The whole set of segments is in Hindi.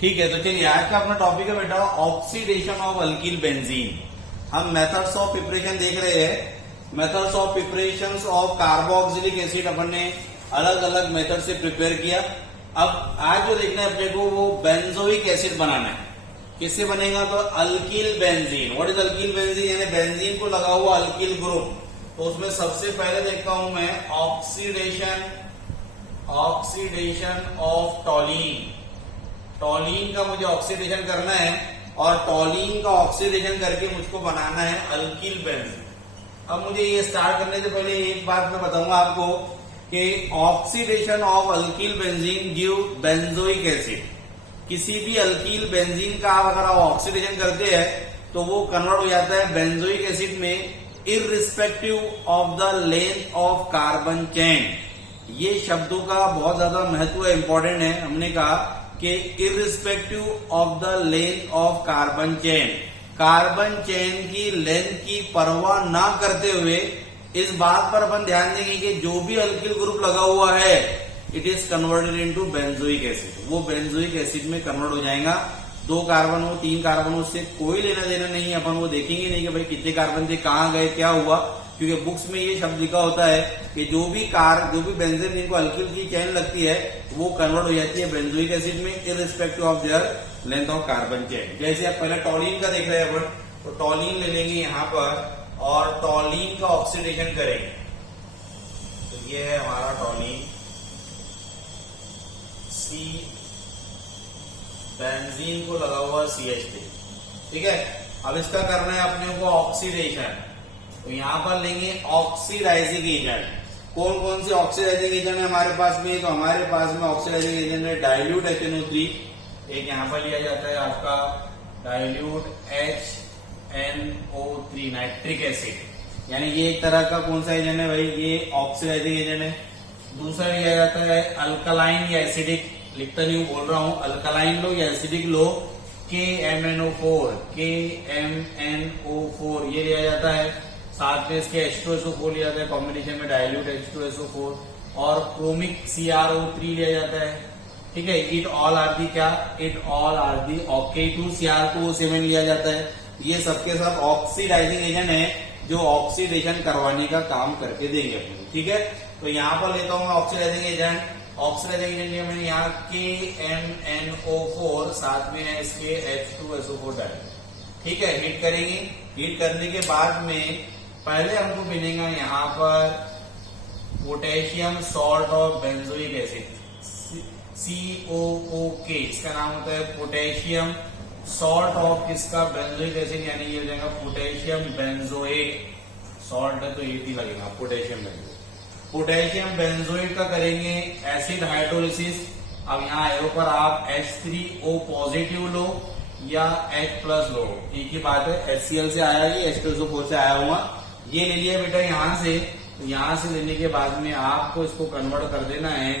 ठीक है, तो चलिए आज का अपना टॉपिक है बेटा ऑक्सीडेशन ऑफ अल्किल बेंजीन। हम मेथड्स ऑफ प्रिपरेशन देख रहे हैं। Methods of preparation of carboxylic acid अपन ने अलग अलग मेथड से प्रिपेयर किया। अब आज जो देखना है अपने को वो बेंजोइक एसिड बनाना है। किससे बनेगा? तो alkyl benzene. What is alkyl benzene? यानी बेंजीन को लगा हुआ अल्किल ग्रुप। तो उसमें सबसे पहले देखता हूं मैं ऑक्सीडेशन ऑफ टॉलीन। टॉलीन का मुझे ऑक्सीडेशन करना है और टॉलीन का ऑक्सीडेशन करके मुझको बनाना है अल्किल बेंजीन। अब मुझे ये स्टार्ट करने से पहले एक बात मैं बताऊंगा आपको कि oxidation of alkyl benzene give benzoic acid. किसी भी अल्किल बेंजीन का आप अगर ऑक्सीडेशन करते हैं तो वो कन्वर्ट हो जाता है बेंजोइक एसिड में, irrespective of the length of carbon chain. ये शब्दों का बहुत ज्यादा महत्व है, इंपॉर्टेंट है। हमने कहा कि irrespective of the length of carbon chain, carbon chain की लेंथ की परवाह ना करते हुए इस बात पर अपन ध्यान देंगे कि जो भी अल्किल ग्रुप लगा हुआ है it is converted into benzoic acid. वो बेंजोइक एसिड में कन्वर्ट हो जाएगा। 2 कार्बन हो 3 कार्बन हो उससे कोई लेना देना नहीं है। अपन वो देखेंगे नहीं कि भाई कितने कार्बन थे, कहां गए, क्या हुआ, क्योंकि बुक्स में ये शब्द लिखा होता है कि जो भी बेंजीन जिनको अल्किल की चेन लगती है वो कन्वर्ट हो जाती है बेंजोइक एसिड में, irrespective of their length of carbon chain. जैसे आप पहले टॉलीन का देख रहे हैं अपन, तो टॉलीन ले लेंगे यहां पर और टॉलीन का ऑक्सीडेशन करेंगे। तो ये है हमारा टॉलीन, सी बेंजीन को लगा हुआ CH3। ठीक है, अब इसका करना है अपने को ऑक्सीडेशन। तो यहां पर लेंगे ऑक्सीडाइजिंग एजेंट। कौन कौन से ऑक्सीडाइजिंग एजेंट है हमारे पास में? तो हमारे पास में ऑक्सीडाइजिंग एजेंट है डाइल्यूट HNO3। एक यहां पर लिया जाता है आपका डाइल्यूट HNO3 नाइट्रिक एसिड, यानी ये एक तरह का कौन सा एजेंट है भाई? ये ऑक्सीडाइजिंग एजेंट है। दूसरा लिया जाता है अल्कलाइन या एसिडिक, लिखता नहीं बोल रहा हूं, अल्कलाइन लो या एसिडिक लो, KMNO4 ये लिया जाता है। साथ में इसके H2SO4 लिया जाता है कॉम्बिनेशन में डाइल्यूट H2SO4, और क्रोमिक CrO3 लिया जाता है। ठीक है, it all are the OK2Cr2O7 लिया जाता है। ये सबके सब ऑक्सीडाइजिंग एजेंट है जो ऑक्सीडेशन करवाने का काम करके देंगे अपने। ठीक है, तो यहां पर लेता हूं मैं ऑक्सीडाइजिंग एजेंट। ऑक्सीडाइजिंग एजेंट में यहाँ KMNO4 साथ में है इसके H2SO4 डाइल्यूट। ठीक है, हीट करेंगे। हीट करने के बाद में पहले हमको मिलेगा यहाँ पर potassium salt of benzoic acid, COOK। इसका नाम होता है पोटेशियम सॉल्ट ऑफ किसका? बेंजोइक एसिड, यानी ये हो जाएगा पोटेशियम बेंजोएट। सॉल्ट है तो ये भी लगेगा पोटेशियम बेंजोएट। पोटेशियम बेंजोएट का करेंगे एसिड हाइड्रोलिसिस। अब यहाँ एरो पर आप H3O पॉजिटिव लो या H+ लो, एक ही बात है। HCl से आया कि H2SO4 से आया हुआ, ये ले लिया बेटा यहां से। तो यहां से लेने के बाद में आपको इसको कन्वर्ट कर देना है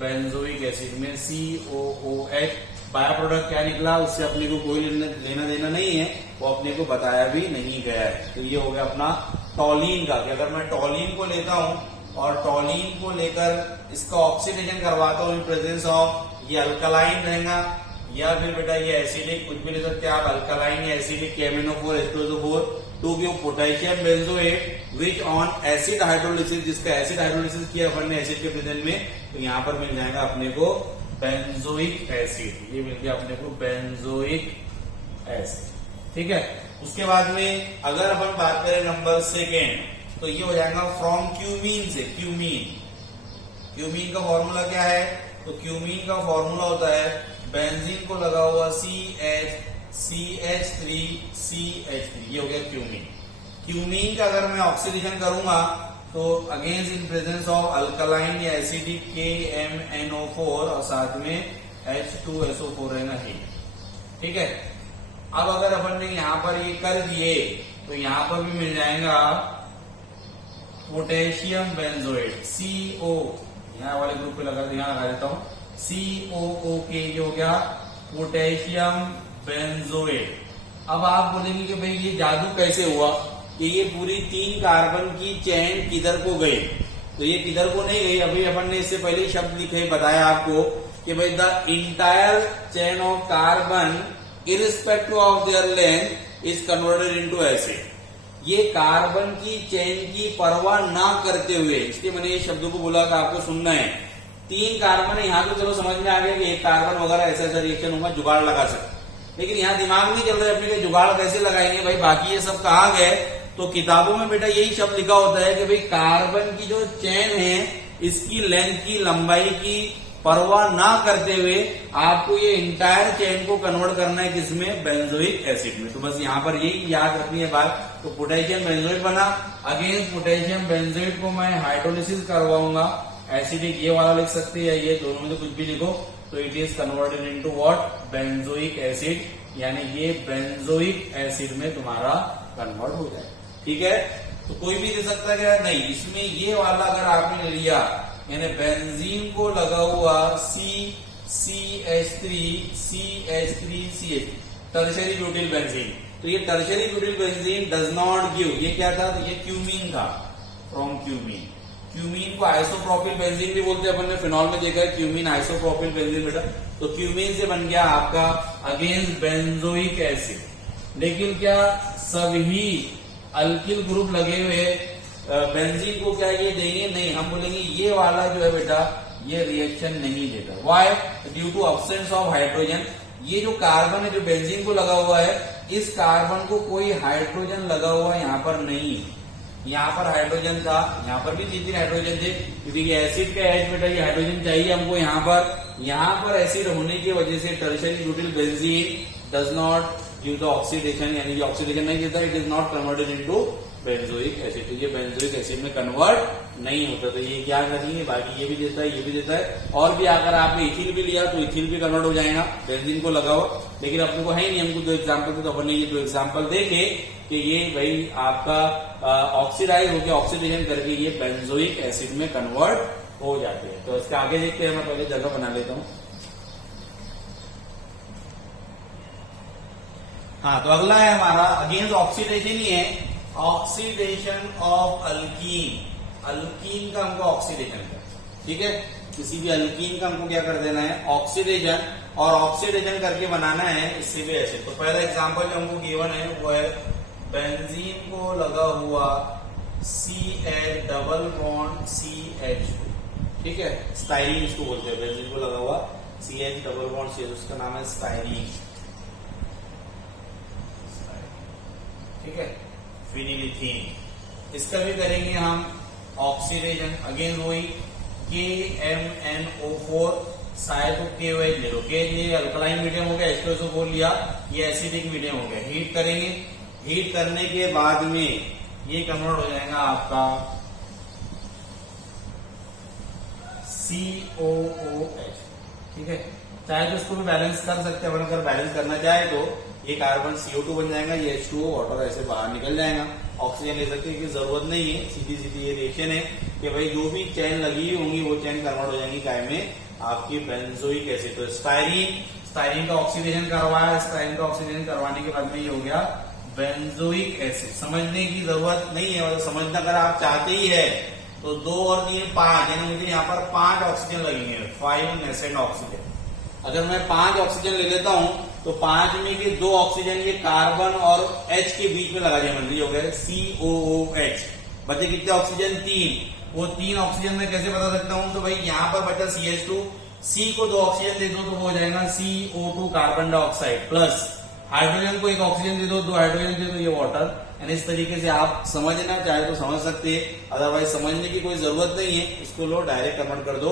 बेंजोइक एसिड में, COOH। बायो प्रोडक्ट क्या निकला उससे अपने को कोई लेना देना नहीं है, वो अपने को बताया भी नहीं गया है। तो ये हो गया अपना टॉलीन का, कि अगर मैं टॉलीन को लेता हूं और टॉलीन को लेकर इसका ऑक्सीडेशन करवाता हूं इन प्रेजेंस ऑफ, ये अल्कलाइन रहेगा या फिर बेटा ये एसिडिक, कुछ भी ले सकते हैं आप, अल्कलाइन या acidic, KMNO4 H2SO4 to give potassium benzoate which on acid hydrolysis, जिसका एसिड हाइड्रोलिसिस किया अपन ने एसिड के प्रेजेंट में, तो यहाँ पर मिल जाएगा अपने को बेंजोइक एसिड। ये मिल गया अपने को बेंजोइक एसिड। ठीक है, उसके बाद में अगर अपन बात करें नंबर 2 तो ये हो जाएगा फ्रॉम क्यूमीन से। क्यूमीन का फॉर्मूला क्या है? तो क्यूमीन का फॉर्मूला होता है बेंजीन को लगा हुआ CH3 ये हो गया क्यूमीन। क्यूमीन का अगर मैं ऑक्सीडेशन करूंगा तो against in presence of alkaline या एसिडिक KMNO4 और साथ में H2SO4 रहना ही। ठीक है, अब अगर अपन ने यहां पर ये कर दिए तो यहां पर भी मिल जाएगा पोटेशियम बेंजोएट, CO, यहां वाले ग्रुप पे लगा देता हूं, COOK, ये हो गया पोटेशियम बेंजोएट। अब आप बोलेंगे कि भाई ये जादू कैसे हुआ कि ये पूरी 3 कार्बन की चेन किधर को गई? तो ये किधर को नहीं गई, अभी अपन ने इससे पहले शब्द लिखे बताया आपको कि कि भाई the entire chain of carbon irrespective of their length is converted into acid. ये कार्बन की चेन की परवाह ना करते हुए, इसलिए मैंने ये शब्दों को बोला कि आपको सुनना है। 3 कार्बन है, यहां तो चलो समझ में आ गया कि एक कार्बन वगैरह ऐसा ऐसा रिएक्शन होगा, जुगाड़ लगा सकते, लेकिन यहां दिमाग नहीं चल रहा है अपने के जुगाड़ कैसे लगाएंगे भाई। बाकी ये सब कहा गए तो किताबों में बेटा यही शब्द लिखा होता है कि भाई कार्बन की जो चेन है इसकी लेंथ की लंबाई की परवाह ना करते हुए आपको ये इंटायर चेन को कन्वर्ट करना है किसमें, बेंजोइक एसिड में। तो बस यहां पर यही याद रखनी है बात। तो पोटेशियम बेंजोइट बना, अगेंस्ट पोटेशियम बेंजोइट को मैं हाइड्रोलिसिस करवाऊंगा, एसिडिक ये वाला लिख सकते हैं, ये दोनों में तो कुछ भी लिखो। तो it is converted into what, benzoic acid, यानी ये बेंजोइक एसिड में तुम्हारा कन्वर्ट हो जाए। ठीक है, तो कोई भी दे सकता है नहीं, इसमें ये वाला अगर आपने लिया यानी बेंजीन को लगा हुआ CH3CH3CH, टर्शरी ब्यूटिल बेंजीन। तो ये tertiary butyl benzene does not give, ये क्या था, ये क्यूमीन था, फ्रॉम क्यूमीन। क्यूमीन को आइसोप्रोपिल बेंजीन भी बोलते हैं, अपन ने फिनॉल में देखा है क्यूमीन आइसोप्रोपिल बेंजीन बेटा। तो क्यूमीन से बन गया आपका अगेंस्ट बेंजोइक एसिड। लेकिन क्या सभी अल्किल ग्रुप लगे हुए बेंजीन को क्या ये देंगे, नहीं, हम बोलेंगे ये वाला जो है बेटा ये रिएक्शन नहीं देता। Why, due to absence of hydrogen. ये जो कार्बन है जो बेंजीन को लगा हुआ है, इस कार्बन को कोई हाइड्रोजन लगा हुआ यहाँ पर नहीं है। यहाँ पर हाइड्रोजन था, यहाँ पर भी 3 हाइड्रोजन थे, क्योंकि एसिड का एच बेटा ये हाइड्रोजन चाहिए हमको यहाँ पर एसिड होने की वजह से tertiary butyl benzene does not give the oxidation, यानी कि ऑक्सीडेशन नहीं देता, it is not converted into benzoic acid. तो ये बेंजोइक एसिड में कन्वर्ट नहीं होता। तो ये क्या करेंगे, बाकी ये भी देता है, ये भी देता है, और भी अगर आपने इथिल भी लिया तो इथिल भी कन्वर्ट हो जाएगा बेंजीन को लगा हुआ। लेकिन अपने को है नहीं, हमको 2 एग्जाम्पल थे तो अपन ने ये 2 एग्जाम्पल देखे कि ये भाई आपका ऑक्सीडाइज होकर ऑक्सीडेशन करके ये बेंजोइक एसिड में कन्वर्ट हो जाते हैं। तो इसके आगे देखते हैं, मैं पहले जगह बना लेता हूं। हाँ, तो अगला है हमारा अगेंस्ट ऑक्सीडेशन ही है, ऑक्सीडेशन ऑफ अल्कीन। अल्कीन का हमको ऑक्सीडेशन है, ठीक है, किसी भी अल्कीन का हमको क्या कर देना है, ऑक्सीडेशन, और ऑक्सीडेशन करके बनाना है इससे भी एसिड। तो पहला एग्जांपल जो हमको गिवन है वो है बेंजीन को लगा हुआ CH डबल बॉन्ड CH2, ठीक है, स्टाइरीन इसको बोलते हैं, बेंजीन को लगा हुआ CH डबल बॉन्ड CH, उसका नाम है स्टाइरीन, ठीक है, फिनिलिथीन। इसका भी करेंगे हम ऑक्सीडेशन, अगेन वही KMNO4, शायद तो KOH ले लो, के ये अल्कलाइन मीडियम हो गया, H2SO4 लिया, ये एसिडिक मीडियम हो गया। हीट करेंगे, हीट करने के बाद में ये कन्वर्ट हो जाएगा आपका COOH, ठीक है। चाहे तो इसको भी बैलेंस कर सकते हैं, अगर बैलेंस करना चाहे तो ये कार्बन CO2 बन जाएगा, ये H2O वाटर ऐसे बाहर निकल जाएगा। ऑक्सीजन ले सकते हैं, जरूरत नहीं है, सीधी सीधी ये रिएक्शन है कि भाई जो भी चेन लगी होंगी वो चेन कन्वर्ट हो जाएंगी काय में, आपकी बेंजोइक एसिड। तो स्टाइरीन का ऑक्सीडेशन करवाया, स्टाइरीन का ऑक्सीडेशन करवाने के बाद में ये हो गया बेंजोइक एसिड। समझने की जरूरत नहीं है, मतलब समझना अगर आप चाहते ही है तो 2 और 3 5, यानी मुझे यहाँ पर 5 ऑक्सीजन लगेंगे, 5 नेसेंट ऑक्सीजन। अगर मैं 5 ऑक्सीजन ले लेता हूं तो 5 में के 2 ऑक्सीजन ये कार्बन और H के बीच में लगा दिया, मतलब हो गया COOH। बचे कितने ऑक्सीजन, 3। वो 3 ऑक्सीजन में कैसे बता सकता हूं, तो भाई यहाँ पर बचा CH2, C को 2 ऑक्सीजन दे दो तो वो हो जाएगा CO2 carbon dioxide, plus hydrogen को 1 ऑक्सीजन दे दो, 2 हाइड्रोजन दे दो, ये वाटर। यानी इस तरीके से आप समझना चाहे तो समझ सकते हैं, अदरवाइज समझने की कोई जरूरत नहीं है, इसको लो डायरेक्ट कन्वर्ट कर दो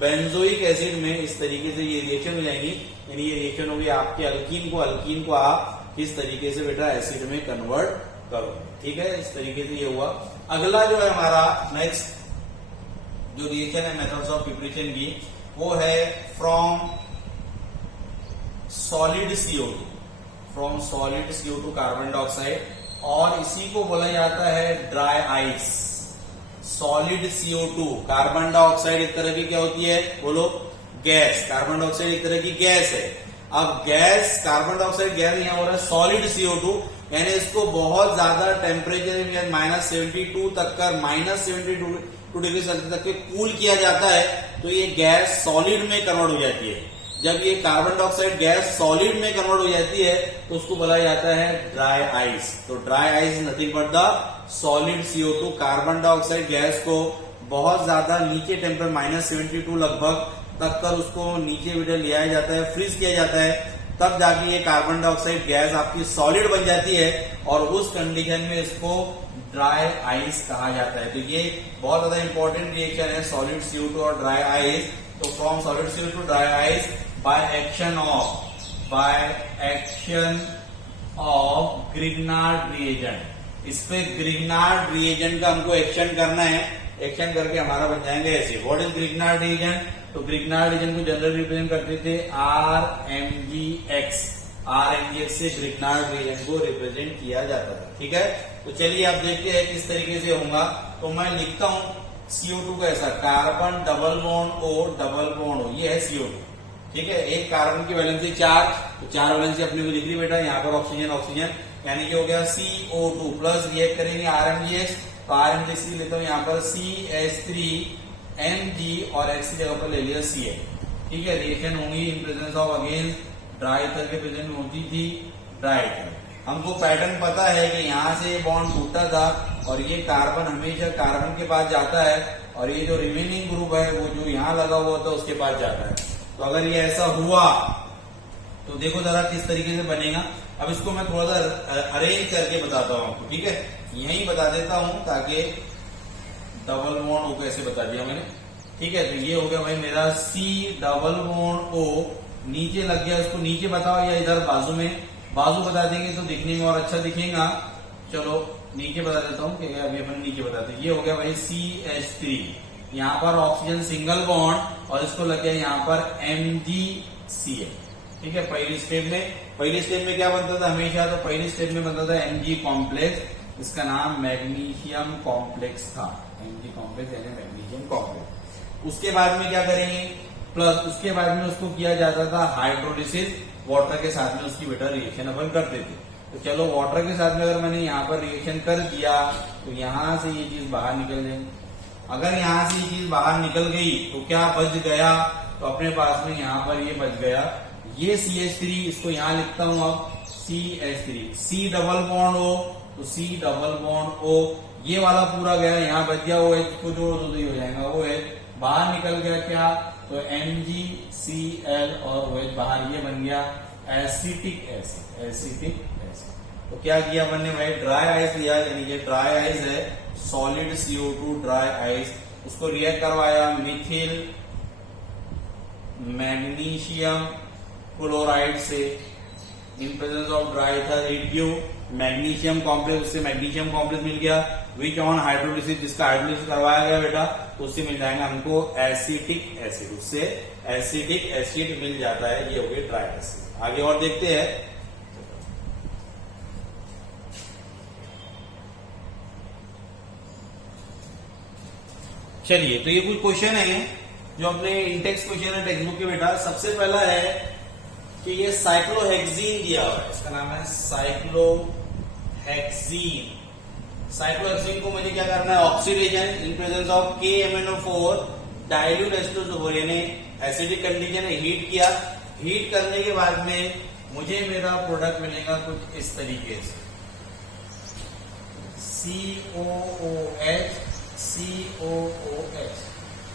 बेंजोइक एसिड में। इस तरीके से ये रिएक्शन हो जाएगी, यानी ये रिएक्शन होगी आपके अल्कीन को आप इस तरीके से बेटा एसिड में कन्वर्ट करो, ठीक है। इस तरीके से ये हुआ। अगला जो है हमारा नेक्स्ट जो रिएक्शन है मेथड्स ऑफ प्रिपरेशन की, वो है from solid CO2 carbon dioxide, और इसी को बोला जाता है dry ice. Solid CO2 carbon dioxide एक तरह की क्या होती है, बोलो, गैस। कार्बन डाइऑक्साइड एक तरह की गैस है। अब गैस, कार्बन डाइऑक्साइड गैस यहाँ हो रहा है सॉलिड CO2, यानी इसको बहुत ज्यादा टेम्परेचर -72 तक का, -72 डिग्री सेल्सियस तक के कूल किया जाता है, तो ये गैस सॉलिड में कन्वर्ट हो जाती है। जब ये कार्बन डाइऑक्साइड गैस सॉलिड में कन्वर्ट हो जाती है तो उसको बोला जाता है ड्राई आइस। तो dry ice is nothing but the solid CO2। Carbon dioxide gas को बहुत ज्यादा नीचे टेम्परेचर -72 लगभग तक कर उसको नीचे बेटा ले आया जाता है, फ्रीज किया जाता है, तब जाके ये कार्बन डाइऑक्साइड गैस आपकी सॉलिड बन जाती है और उस कंडीशन में इसको ड्राई आइस कहा जाता है। तो ये बहुत ज्यादा इंपॉर्टेंट रिएक्शन है सॉलिड CO2 और ड्राई आइस। तो from solid CO2 to dry ice by action of Grignard reagent. इस पे ग्रिग्नार्ड रिएजेंट का हमको एक्शन करना है, एक्शन करके हमारा बन जाएंगे ऐसे। What is Grignard reagent? तो ग्रिग्नार्ड रिएजेंट को जनरल रिप्रेजेंट करते थे RMgX। RMgX से ग्रिग्नार्ड रिएजेंट को रिप्रेजेंट किया जाता था। ठीक है, तो चलिए आप देखते हैं किस तरीके से होगा। तो मैं लिखता हूं CO2 का ऐसा, carbon double bond O double bond O, ये है CO2। ठीक है, एक कार्बन की वैलेंसी 4, तो 4 वैलेंसी अपने को दिख रही बेटा, यहाँ पर ऑक्सीजन ऑक्सीजन, यानी कि हो गया CO2 प्लस रिएक्ट करेंगे RMgX। तो RMgX लेता हूँ यहाँ पर CH3 Mg और X की जगह पर ले लिया Cl। ठीक है, रिएक्शन होंगी in presence of again dry ether के प्रेजेंट में होती थी ड्राई ईथर। हमको पैटर्न पता है कि यहाँ से बॉन्ड टूटा था और ये कार्बन हमेशा कार्बन के पास जाता है और ये जो रिमेनिंग ग्रुप है वो जो यहाँ लगा हुआ था उसके पास जाता है। तो अगर ये ऐसा हुआ तो देखो जरा किस तरीके से बनेगा। अब इसको मैं थोड़ा सा अरेंज करके बताता हूँ आपको। ठीक है, यही बता देता हूँ ताकि डबल बॉन्ड O कैसे बता दिया मैंने। ठीक है, तो ये हो गया भाई मेरा C डबल बॉन्ड O, नीचे लग गया, उसको नीचे बताओ या इधर बाजू में, बाजू बता देंगे तो दिखने में और अच्छा दिखेगा। चलो नीचे बता देता हूँ कि अभी अपन नीचे बताते हैं। ये हो गया भाई CH3, यहाँ पर ऑक्सीजन सिंगल बॉन्ड और इसको लग गया यहाँ पर MgCl। ठीक है, पहली स्टेप में क्या बनता था हमेशा? तो पहली स्टेप में बनता था Mg कॉम्प्लेक्स, इसका नाम मैग्नीशियम कॉम्प्लेक्स था। Mg कॉम्प्लेक्स यानी मैग्नीशियम कॉम्प्लेक्स। उसके बाद में क्या करेंगे? प्लस उसके बाद में उसको किया जाता था हाइड्रोलिसिस, वाटर के साथ में उसकी बेटा रिएक्शन अपन करते थे। तो चलो वाटर के साथ में अगर मैंने यहाँ पर रिएक्शन कर दिया तो यहाँ से ये चीज बाहर निकल जाएगी। अगर यहाँ से ये चीज बाहर निकल गई तो क्या बच गया? तो अपने पास में यहाँ पर ये बच गया, ये CH3, इसको यहाँ लिखता हूँ अब CH3, C double bond O, तो C डबल बॉन्ड O, ये वाला पूरा गया, यहाँ बच गया OH को जोड़ दो तो ये हो जाएगा OH। बाहर निकल गया क्या? तो MgCl और OH बाहर, ये बन गया एसिटिक एसिड। तो क्या किया अपन ने भाई? ड्राई आइस लिया, यानी कि ड्राई आइस है सॉलिड CO2 ड्राई आइस, उसको रिएक्ट करवाया मिथिल मैग्नीशियम क्लोराइड से in presence of dry ether, radio magnesium complex, उससे मैग्नीशियम कॉम्प्लेक्स मिल गया, विच ऑन हाइड्रोलिसिस, जिसका हाइड्रोलिसिस करवाया गया बेटा, तो उससे मिल जाएगा हमको एसिटिक एसिड, उससे एसिटिक एसिड मिल जाता है। ये हो गई ड्राई एसिड। आगे और देखते हैं। चलिए, तो ये कुछ क्वेश्चन है जो अपने इंटेक्स क्वेश्चन है टेक्स्ट बुक के बेटा। सबसे पहला है कि ये साइक्लोहेक्सीन दिया हुआ है, इसका नाम है साइक्लोहेक्सीन। साइक्लोहेक्सीन को मुझे क्या करना है? Oxidation in presence of KMnO4 dilute H2SO4, यानी एसिडिक कंडीशन है, हीट किया। हीट करने के बाद में मुझे मेरा प्रोडक्ट मिलेगा कुछ इस तरीके से, COOH COOH।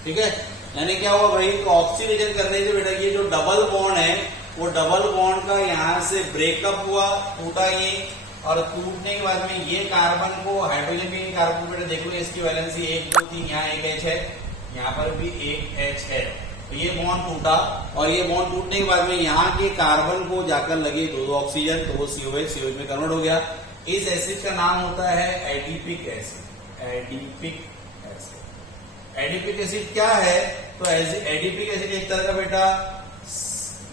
ठीक है, यानी क्या हुआ भाई? तो ऑक्सीडेशन करने से बेटा ये जो डबल बॉन्ड है वो डबल बॉन्ड का यहाँ से ब्रेकअप हुआ, टूटा ये, और टूटने के बाद में ये कार्बन को, हाइड्रोजन के कार्बन को बेटा देख लो, इसकी वैलेंसी 1 2 3, यहाँ 1 H है, यहाँ पर भी 1 H है। तो ये बॉन्ड टूटा और ये बॉन्ड टूटने के बाद में यहाँ के कार्बन को जाकर लगे 2 ऑक्सीजन, तो वो COH में कन्वर्ट हो गया। इस एसिड का नाम होता है एडिपिक एसिड। एडिपिक एसिड क्या है? तो एडिपिक एसिड एक तरह का बेटा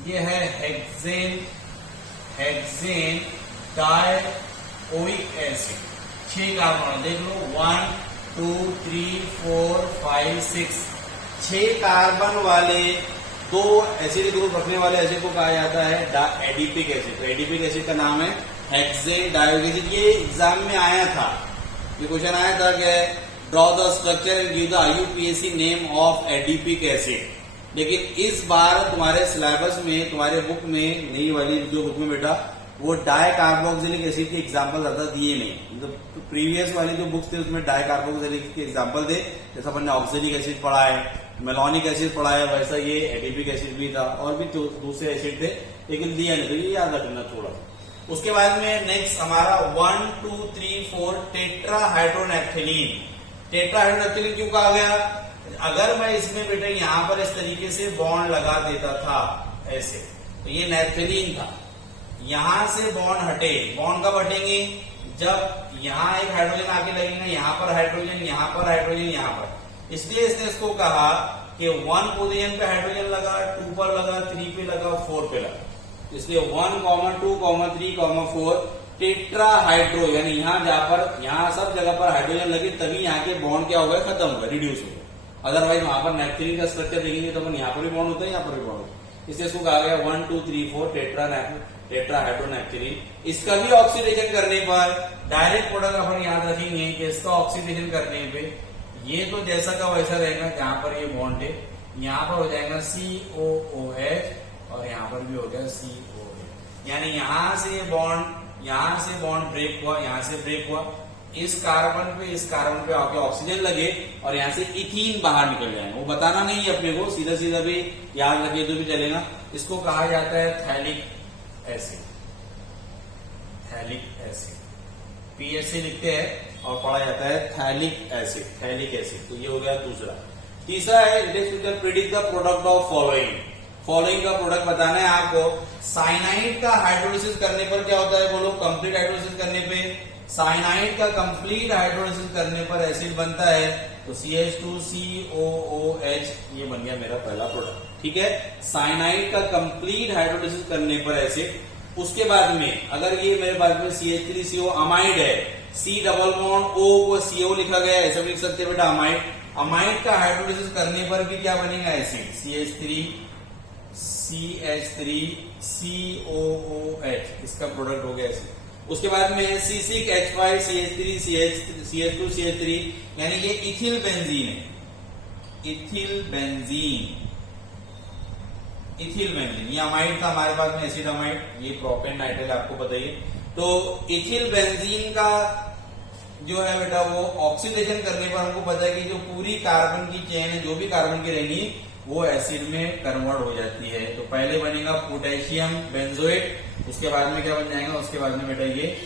ये है हेक्सेन डाइओइक एसिड। 6 कार्बन देख लो, 1 2 3 4 5 6, 6 कार्बन वाले 2 एसिड ग्रुप रखने वाले एसिड को कहा जाता है एडिपिक एसिड। तो एडिपिक एसिड का नाम है हेक्सेन डाइओइक एसिड। ये एग्जाम में आया था, ये क्वेश्चन आया था कि draw the structure and give the IUPAC name of adipic acid. लेकिन इस बार तुम्हारे सिलेबस में, तुम्हारे बुक में, नई वाली जो बुक में बेटा, वो डाई कार्बोक्सिलिक एसिड के एग्जाम्पल ज्यादा दिए नहीं। तो प्रीवियस वाली जो बुक्स थे उसमें डाई कार्बोक्सिलिक के एग्जाम्पल थे, जैसा अपन ने ऑक्सिलिक एसिड पढ़ा है, मेलोनिक एसिड पढ़ा है, वैसा ये एडिपिक एसिड भी था और भी दूसरे एसिड थे, लेकिन दिया नहीं। तो ये याद रखना थोड़ा सा। उसके बाद में नेक्स्ट हमारा 1 2 3 4 टेट्राहाइड्रोनैप्थेलीन। टेट्राहाइड्रोनैप्थेलीन क्यों कहा गया? अगर मैं इसमें बेटा यहां पर इस तरीके से बॉन्ड लगा देता था ऐसे, तो ये नैप्थेलीन था। यहां से बॉन्ड हटे, बॉन्ड कब हटेंगे? जब यहां एक हाइड्रोजन आके लगेगा, यहां पर हाइड्रोजन, यहां पर हाइड्रोजन, यहां पर। इसलिए इसने इसको कहा कि 1 पोजीशन पे हाइड्रोजन लगा, 2 पर लगा, 3 पे लगा, 4 पे लगा। इसलिए 1, 2, 3, 4 टेट्राहाइड्रो, यानी यहां जहां पर, यहां सब जगह पर हाइड्रोजन लगे तभी यहाँ के बॉन्ड क्या होगा? खत्म होगा, रिड्यूस होगा। अदरवाइज वहां पर नैप्थेलीन का स्ट्रक्चर देखेंगे तो अपन यहाँ पर भी बॉन्ड होता है, यहाँ पर भी बॉन्ड होता है। इसलिए इसको कहा गया 1 2 3 4 टेट्राहाइड्रोनैप्थेलीन। इसका भी ऑक्सीडेशन करने पर डायरेक्ट प्रोडक्ट अपन याद रखेंगे कि इसका ऑक्सीडेशन करने पे ये तो जैसा का वैसा रहेगा, जहां पर ये बॉन्ड है, यहाँ पर हो जाएगा COOH और यहाँ पर भी हो गया COH। यानी यहां से बॉन्ड ब्रेक हुआ, यहां से ब्रेक हुआ, इस कार्बन पे आके ऑक्सीजन लगे और यहाँ से इथीन बाहर निकल जाएगा। वो बताना नहीं है अपने को, सीधा सीधा भी याद रखिए तो भी चलेगा। इसको कहा जाता है phthalic acid. Phthalic acid PSC लिखते हैं और पढ़ा जाता है थैलिक एसिड, थैलिक एसिड। तो ये हो गया दूसरा। तीसरा है predict the product of following का प्रोडक्ट बताना है आपको। साइनाइड का हाइड्रोलिसिस करने पर क्या होता है? बोलो, कंप्लीट हाइड्रोलिसिस करने पे, साइनाइड का कंप्लीट हाइड्रोलिसिस करने पर एसिड बनता है, तो CH2COOH ये बन गया मेरा पहला प्रोडक्ट। ठीक है, साइनाइड का कंप्लीट हाइड्रोलिसिस करने पर एसिड। उसके बाद में अगर ये मेरे पास में CH3CO अमाइड है, C डबल बॉन्ड O को CO लिखा गया है, ऐसा भी लिख सकते हैं बेटा अमाइड। अमाइड का हाइड्रोलिसिस करने पर भी क्या बनेगा? एसिड CH3COOH, इसका प्रोडक्ट हो गया एसिड। उसके बाद में C6H5CH3CH2CH3, यानी ये इथिल बेंजीन है, इथिल बेंजीन, ये अमाइड था हमारे पास में, एसिड अमाइड, ये प्रोपेन नाइट्रेट आपको बताइए। तो इथिल बेंजीन का जो है बेटा वो ऑक्सीडेशन करने पर हमको पता है कि जो पूरी कार्बन की चेन है, जो भी कार्बन की रहेगी, वो एसिड में कन्वर्ट हो जाती है। तो पहले बनेगा पोटेशियम बेंजोएट, उसके बाद में क्या बन जाएगा? उसके बाद में बेटा ये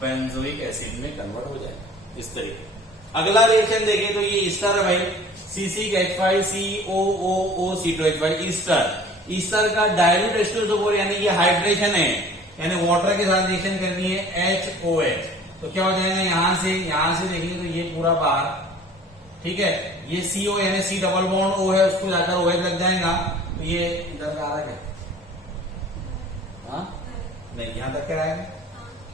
बेंजोइक एसिड में कन्वर्ट हो जाएगा इस तरीके। अगला रिएक्शन देखें तो ये ईस्टर है भाई, C6H5COOO-C2H5 ईस्टर का डाइल्यूट H2SO4, यानी ये हाइड्रेशन है, यानी वाटर के साथ रिएक्शन करनी है HOH। तो क्या हो जाएगा? यहां से देखेंगे तो ये पूरा बाहर, ठीक है, ये CO यानी C डबल बॉन्ड O है, उसको जाकर OH लग जाएगा, तो ये इधर आ रहा है, हाँ नहीं यहां तक क्या आएगा?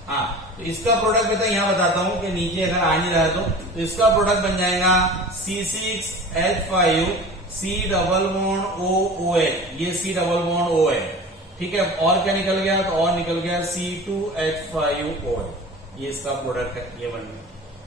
हाँ, तो इसका प्रोडक्ट बेटा यहां बताता हूं कि नीचे अगर आ नहीं रहा तो इसका प्रोडक्ट बन जाएगा C6H5C डबल बॉन्ड OOH, ये C डबल बॉन्ड O है, ठीक है। और क्या निकल गया? तो और निकल गया C2H5OH, ये इसका प्रोडक्ट है, ये बन गया।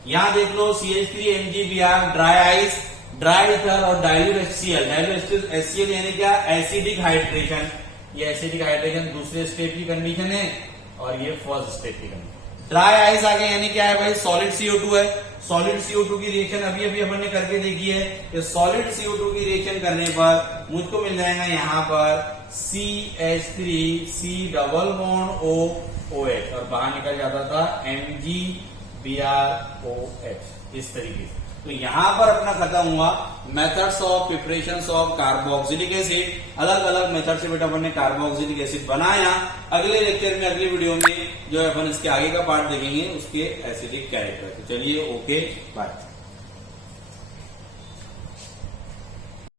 यहां देख लो CH3MgBr, dry ice, dry ether और डाइल्यूट HCl। डाइल्यूट HCl यानी क्या? Acidic hydration. ये एसिडिक हाइड्रेशन दूसरे स्टेट की कंडीशन है और ये फर्स्ट स्टेट की कंडीशन। ड्राई आइस आ गया, यानी क्या है भाई? सॉलिड CO2 है। सॉलिड CO2 की रिएक्शन अभी अपन ने करके देखी है कि सॉलिड CO2 की रिएक्शन करने पर मुझको मिल जाएगा यहाँ पर CH3C डबल बॉन्ड OOH और बाहर निकल जाता था MgBrOH, इस तरीके से। तो यहां पर अपना खत्म हुआ methods of preparation of carboxylic acid. अलग अलग मेथड से बेटा अपन ने कार्बोक्सिलिक एसिड बनाया। अगले लेक्चर में, अगले वीडियो में जो है अपन इसके आगे का पार्ट देखेंगे, उसके एसिडिक कैरेक्टर। तो चलिए, ओके, बाय।